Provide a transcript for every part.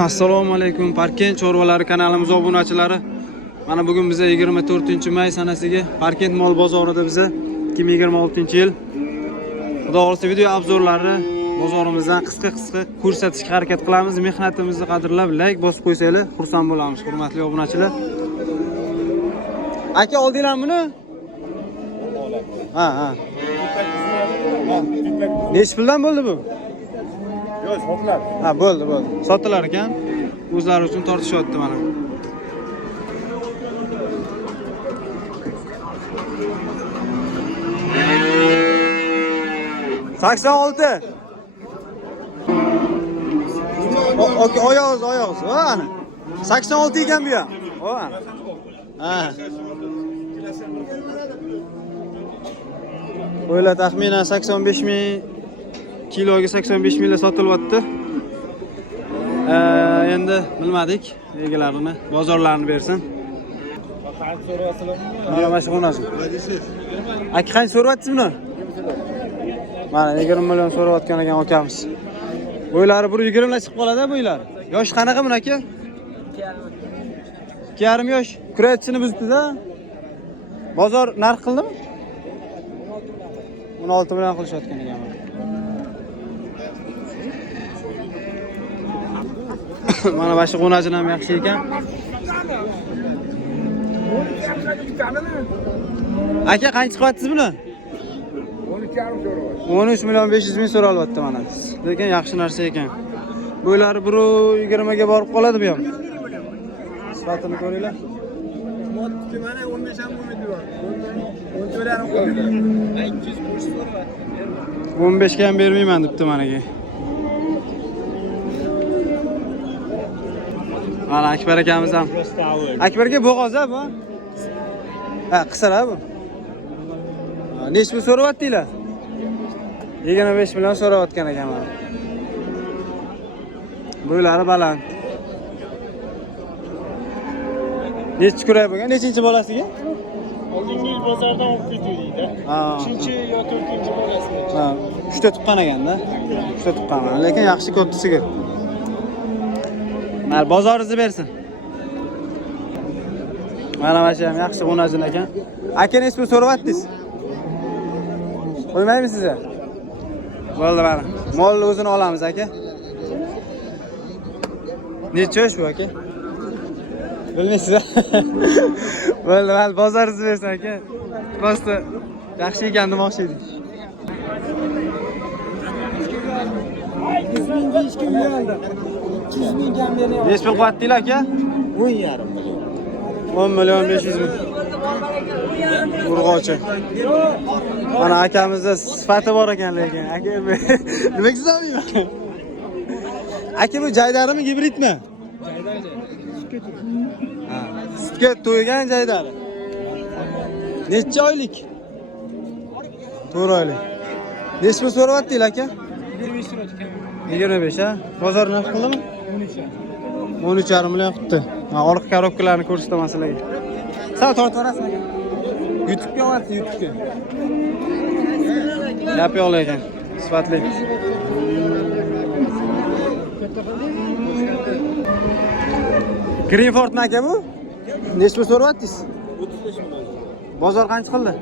Assalomu alaykum Parkent chorvalari kanalimiz obunachilari. Mana bugun biza 24-may sanasiga Parkent mol bozorida biza 2026-yil xudo xolisa video obzorlari bozorimizdan qisqa ko'rsatishga harakat qilamiz. Mehnatimizni qadrlab like bosib qo'ysanglar xursand bo'lamiz, hurmatli obunachilar. Aka oldinglarmi buni? Ha. Necha puldan bo'ldi bu? Yo'q, sotiladi. Ha, bo'ldi. Sotilar ekan. O'zlari uchun tortishyapti mana. Sakson olti. Oyog'iz. Ana. 86 ekan bu ham. Ha. O'yla taxminan 85 ming kiloga 85 mingga sotilyapti. Endi bilmadik, egalarini, bozorlarini bersin. Qancha so'rayapsizlarmi? Mana mana shu xonasi. Aka qancha so'rayapsiz buni? Mana 20 million so'rayotgan ekan akamiz. Bo'ylari 120 chiqib qoladi bo'ylari. Yosh qanaqa buni aka? 2,5 yosh. Kuratchini buzdi-da. Bozor narx qildimi? 16 million qilishayotgan ekan. Mana başı qo'najin ham yaxshi ekan. Aka qancha qilyapsiz buni? 13 million 500 ming so'ralyapti mana. Lekin yaxshi narsa ekan. Bo'ylari 120 ga borib qoladi bu ham. Sifatini ko'ringlar. Mana 15 ham bo'lmaydi. 15 ga ham bermayman debdi managa. Mana Akbar akamiz ham. Akbarga bo'g'oz-a bu? Ha, qisara bu. Necha pul so'rayaptinglar? 25 million so'rayotgan ekan mana. Bo'ylari baland. Necha kuray bo'lgan? Nechinchi bolasiga? Oldingi bozordan olib ketdik-da. 3-chi yo 4-chi bolasiga. Ha, 3 ta tuqqan ekanda. 3 ta tuqqan. Lekin yaxshi katta sigir. Mana bozoringizni bersin. Mana shu ham yaxshi qo'najin ekan. Aka necha pul so'rayapsiz? Qo'ymaymiz sizga? Bo'ldi mana. Molni o'zini olamiz aka. Necha yosh bu aka? Bilmaysiz. Bo'ldi, mana bozoringizni bersin aka. Prosta yaxshi ekan demoqchi edik. 100 mingga hech kim beroldi. 200 mingga ham beryapti. Necha pul qilyaptinglar aka? 10,5 million. 10 million 500 ming. Urg'ochi. Mana akamizda sifati bor ekan lekin. Aka nima qizamayman? Aka bu jaydarimi, gibridmi? Jaydar. Ha, sutga to'ygan jaydar. Necha oylik? 4 oylik. Necha pul so'rayaptinglar aka? 25 lira ekan. 25 ha? Bozor narx qildimi? 13,5 million qildi. Ha, orqa korobkalarni ko'rsataman sizlarga. Sal tortib olasiz aka. YouTube'ga olyapti, YouTube'ga. Gap yo'q ekan. Sifatli. Greenfordmi aka bu? Necha pul so'rayapsiz? 35 million. Bozor qancha qildi?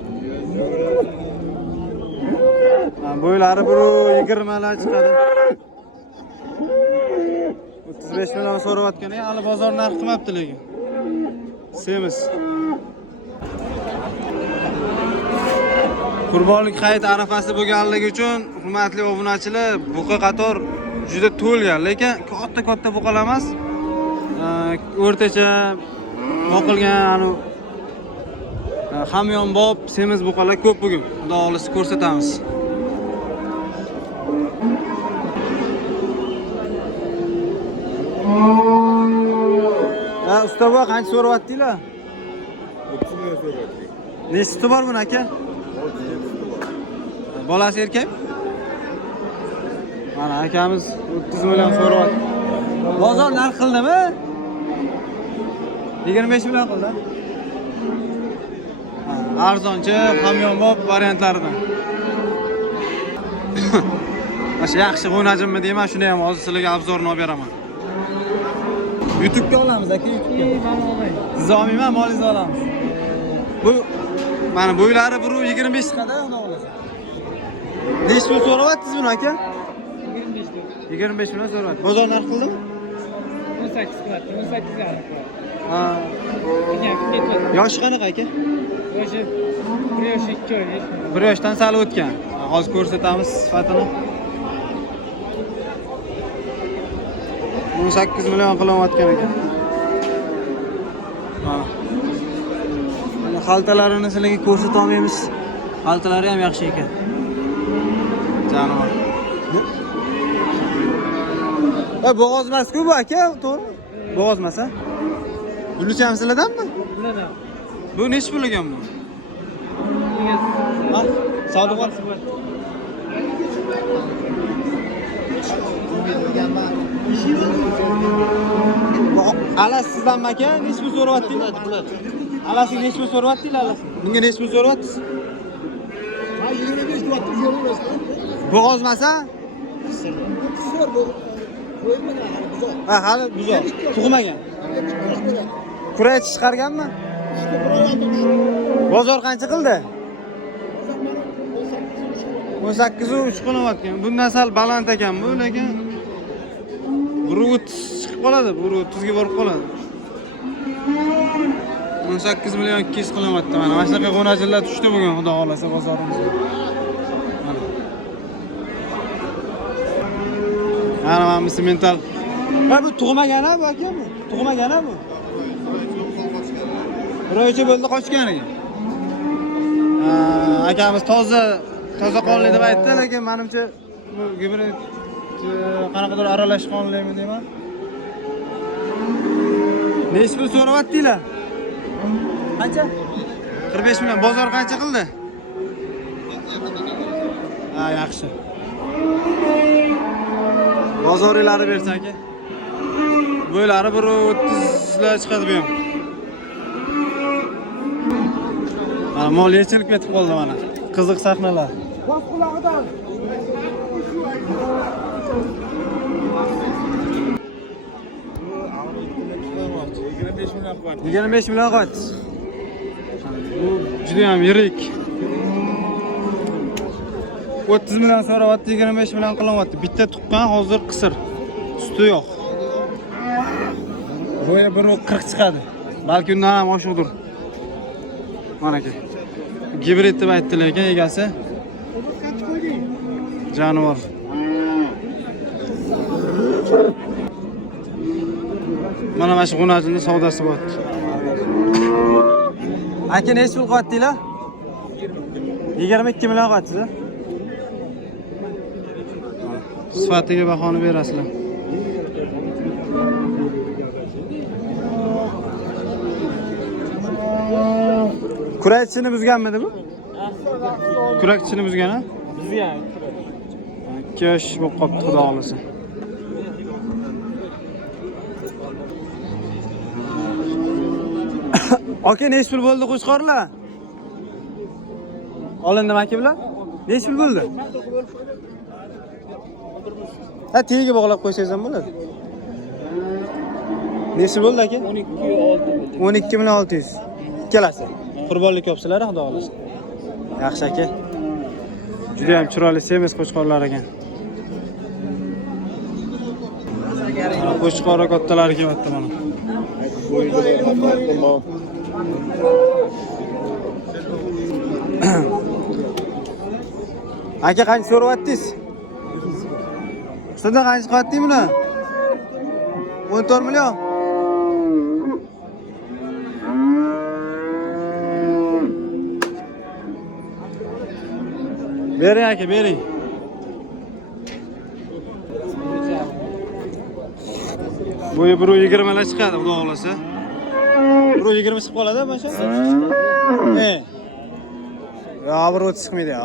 Ha, bo'ylari 120 lar chiqadi. 35 million so'rayotgan ekan, hali bozor narx qilmabdi lekin. Semiz. Qurbonlik hayit arafasi bo'lganligi uchun hurmatli obunachilar, buqa qator juda to'lgan, lekin katta buqalar emas. O'rtacha boqilgan hamyonbop semiz buqalar ko'p bugun. Xudo xolisi ko'rsatamiz. Ha, usta bu qancha so'rayaptinglar? 30 million so'rayapti. Nechi suti bor buni aka? Bolasi erkak? Mana akamiz 30 million so'rayapti. Bozor narx qildimi? 25 million qildi. Arzonchi, hamyonbop variantlaridan. Mana yaxshi qo'najimmi deyman, shuni ham hozir sizlarga obzorini olib beraman. YouTube'ga olamiz aka, YouTube'ga. Ben olmayayım. Siz olmayman, molingizni olamiz. Bu mana bo'ylari 1.25 qadar xudo xolasa. Necha pul so'rayapsiz buni aka? 25 diyor. 25 million so'rayapti. Bozor narx qildimi? 18 kıvat. 18 yarım kıvat. Ha. Yoshi qanaqa aka? Yoshi 1 yosh 2 oy. 1 yoshdan sal o'tgan. Hozir ko'rsatamiz sifatini. 18 million qilayotgan ekan. Ha. Mana xaltalarini sizlarga ko'rsata olmaymiz. Xaltalari ham yaxshi ekan. Jonivor. Bo'g'ozmas-ku bu aka, to'g'rimi? Bo'g'ozmas a? Bunisi ham sizlardanmi? Bulardan. Bu nechi pul ekan bu? Ha, savdo bor. Alas sizdanmi aka? Nechi pul so'rayaptingiz? Alasiga nechi pul so'rayaptinglar alas? Bunga nechi pul so'rayapsiz? Ha 25 kuvvetli soruyoruz. Bo'g'ozmas a? Sor bu. Koymadan hali buzoq. Ha, hali buzoq. Tug'magan. Kurach chiqarganmi? Bozor qancha qildi? 18.3 qilyapti. Bundan sal baland ekan bu, lekin 1.30 chiqib qoladi, 1.30 ga borib qoladi. 18 million 200 qilyapti mana. Mana shunaqa qo'najillar tushdi bugun, xudo xolasa bozorimizga. Mana mana semental. Ha bu tug'magan-a bu aka bu? Tug'magan-a bu? Ro'ycha bo'ldi qochgan ekan. Akamiz toza qonli deb aytdi, lekin menimcha bu gibrid qanaqadir aralash qonlimi deyman. Nechi pul so'rayaptinglar? Qancha? 45 million. Bozor qancha qildi? Ha, yaxshi. Bozorilari bersa aka. Bo'ylari 1.30 lar chiqadi bu ham. Mana mol yechilib ketib qoldi mana. Qiziq sahnalar. Bas qulog'idan. 25 million qat. Bu juda ham yirik. 30 million so'rayapti, 25 million qilyapti. Bitta tuqqan hozir qisir. Suti yo'q. Bo'yi 1.40 chiqadi. Balki undan ham oshiqdir. Mana aka. Gibrid deb aytdilar ekan egasi. Jonivor. Mana mana shu qo'najini savdosi bor. Aka nechi pul qilyaptinglar? 22 million qilyapsiz. Sifatiga bahoni berasizlar. Kurakchini buzganmidi bu? Kurakchini buzgan a? Bizga. Kesh bo'lib qopti xudo xolasa. Aka nechi pul bo'ldi qo'shqorlar? Olindimi aka bular? Nechi pul bo'ldi? Ha, tegiga bog'lab qo'ysangiz ham bo'ladi. Nechi bo'ldi aka? 12 million 600. Ikkalasi. Qurbonlik olibsizlar, xudo xolasa. Yaxshi aka. Juda ham chiroyli semiz qo'chqorlar ekan. Qo'chqor kattalari kelyapti mana. Aka qancha so'rayapsiz? Sizdan qancha qilyapti buni? 14 million. Bering aka, bering. Bu 1.20 lar chiqadi, xudo xolasa. 1.20 chiqib qoladi mana shu. Ya 1.30 chiqmaydi ya.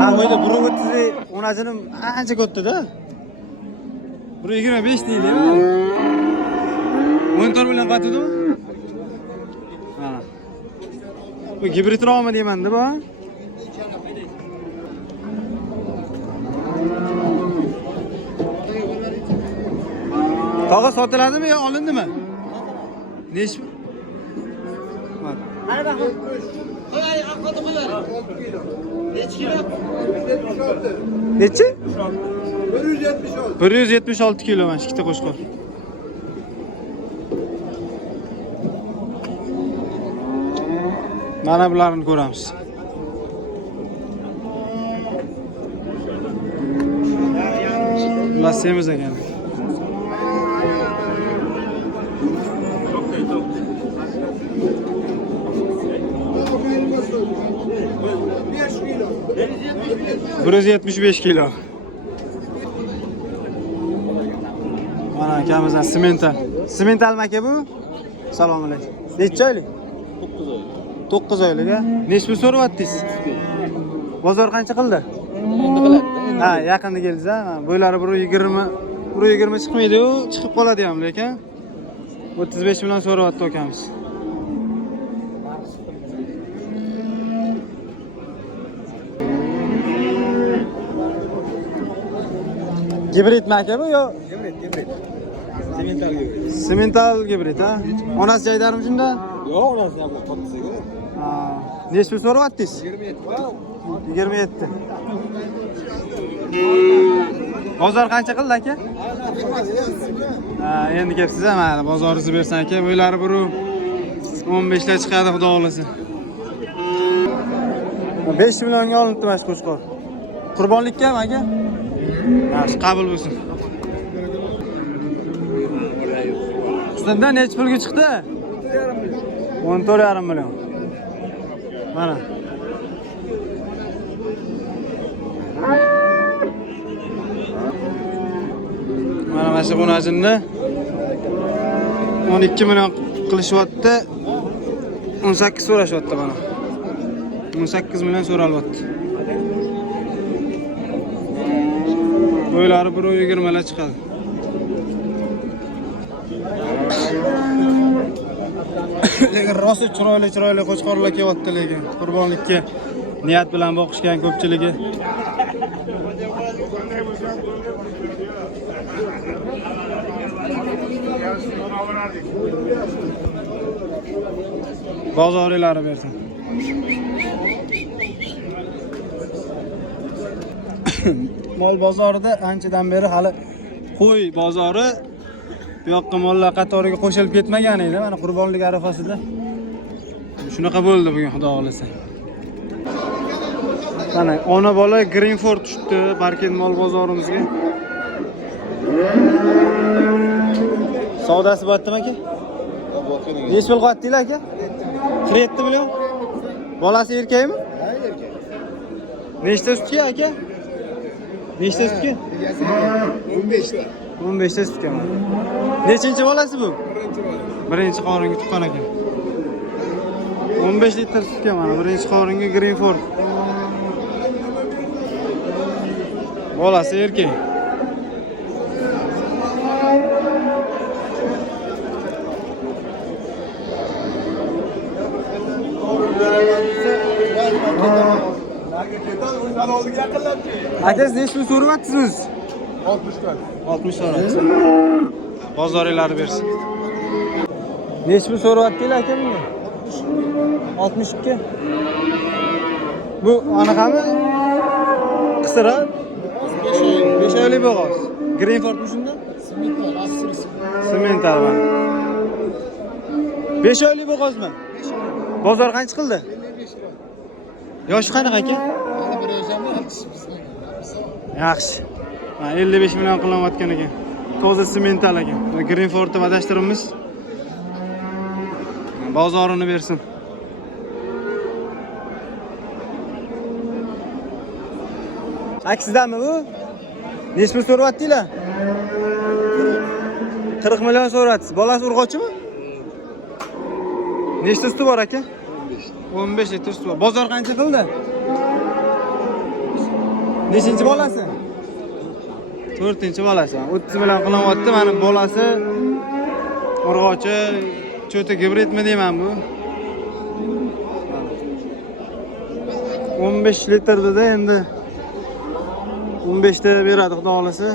Ha, bo'yda 1.30 onasining ancha katta-da. 1.25 deydi. 14 million qatidimi? Ha. Bu gibrid romi deyman-da bu. Tog'a sotiladimi yo olindimi? Nechi? Ana bak. Qo'y aqotimalar. Nechi kilo? Nechi? 176. 176 kilo mana ikkita qo'shqor. Mana bularni ko'ramiz. Bular semiz ekan. Bir 175 kilo. Mana akamizdan simental. Simentalmi aka bu? Assalomu alaykum. Necha oylik? 9 oylik a? Nechta so'rayapsiz? Bozor qancha qildi? Endi qiladi. Ha, yaqinda keldiz a. Bo'ylari 120 chiqmaydi-ku, chiqib qoladi ham lekin 35 million so'rayapti akamiz. Gibridmi aka bu yo? Gibrid. Semental gibrid. Semental gibrid ha? Onasi jaydarmi shunda? Yo'q, onasi ham qotisiga. Ha. Nechta so'rayapsiz? 27. Bozor qancha qildi aka? Ha, endi kelibsiz ha, mana bozoringizni bersan aka. Bo'ylari 15 ta chiqadi, xudo xolasa. 5 millionga olindi mana shu qo'shqor. Qurbonlikka aka? Yaxshi, qabul bo'lsin. Sizdan necha pulga chiqdi? 14,5 million. Mana. Mana shu bunajinni 12 million qilishyapti. 18 so'rashyapti mana. 18 million so'ralyapti. Bo'ylari 120 la chiqadi. Lekin rosa chiroyli qo'chqorlar kelyapti lekin qurbonlikka niyat bilan boqishgan ko'pchiligi. Bozorilari bersin. Mol bozorida anchadan beri hali qo'y bozori bu yoqqa mollar qatoriga qo'shilib ketmagan edi. Mana qurbonlik arafasida shunaqa bo'ldi bugun, xudo xolasa. Mana ona bola Greenford tushdi Parkent mol bozorimizga. Savdosi bo'ldimi aka? Necha pul qotdinglar aka? 47 million. Bolasi erkakmi? Ha, erkak. Nechta sutga aka? Nechta sutga? 15 ta. 15 ta sutga. Nechinchi bolasi bu? Birinchi qoringa tuqqan ekan. 15 litr sutga mana birinchi qoringa Greenford. Bolasi erkak. Aka siz nechta so'rayapsiz? 60 ta. 60 so'rayapsiz. Bozoringlarni bersin. Nechta so'rayapsizlar aka bunga? 62. Bu anaqami? Qisira? 5 oylik bo'g'oz. Greenford shunda? Semental, asli. Semental. 5 oylik bo'g'ozmi? Bozor qancha qildi? 55 kilo. Yoshi qanaqa aka? Hali bir yo'lami Yaxshi. 55 million qilinayotgan ekan. Toza semental ekan. Greenfordni adashtiramiz. Bozorini bersin. Aksizdami bu? Nechta so'rayapsizlar? 40 million so'rayapsiz. Bolasi urg'ochimi? Nechta suti bor aka? 15 litr suti bor. Bozor qancha qildi? Nechinchi bolasi? 4-chi bolasi. 30 million qilyapti. Mana bolasi urg'ochi, cho'ta gibridmi deyman bu. 15 litr dedi endi 15 ta beradi xudo xolasa.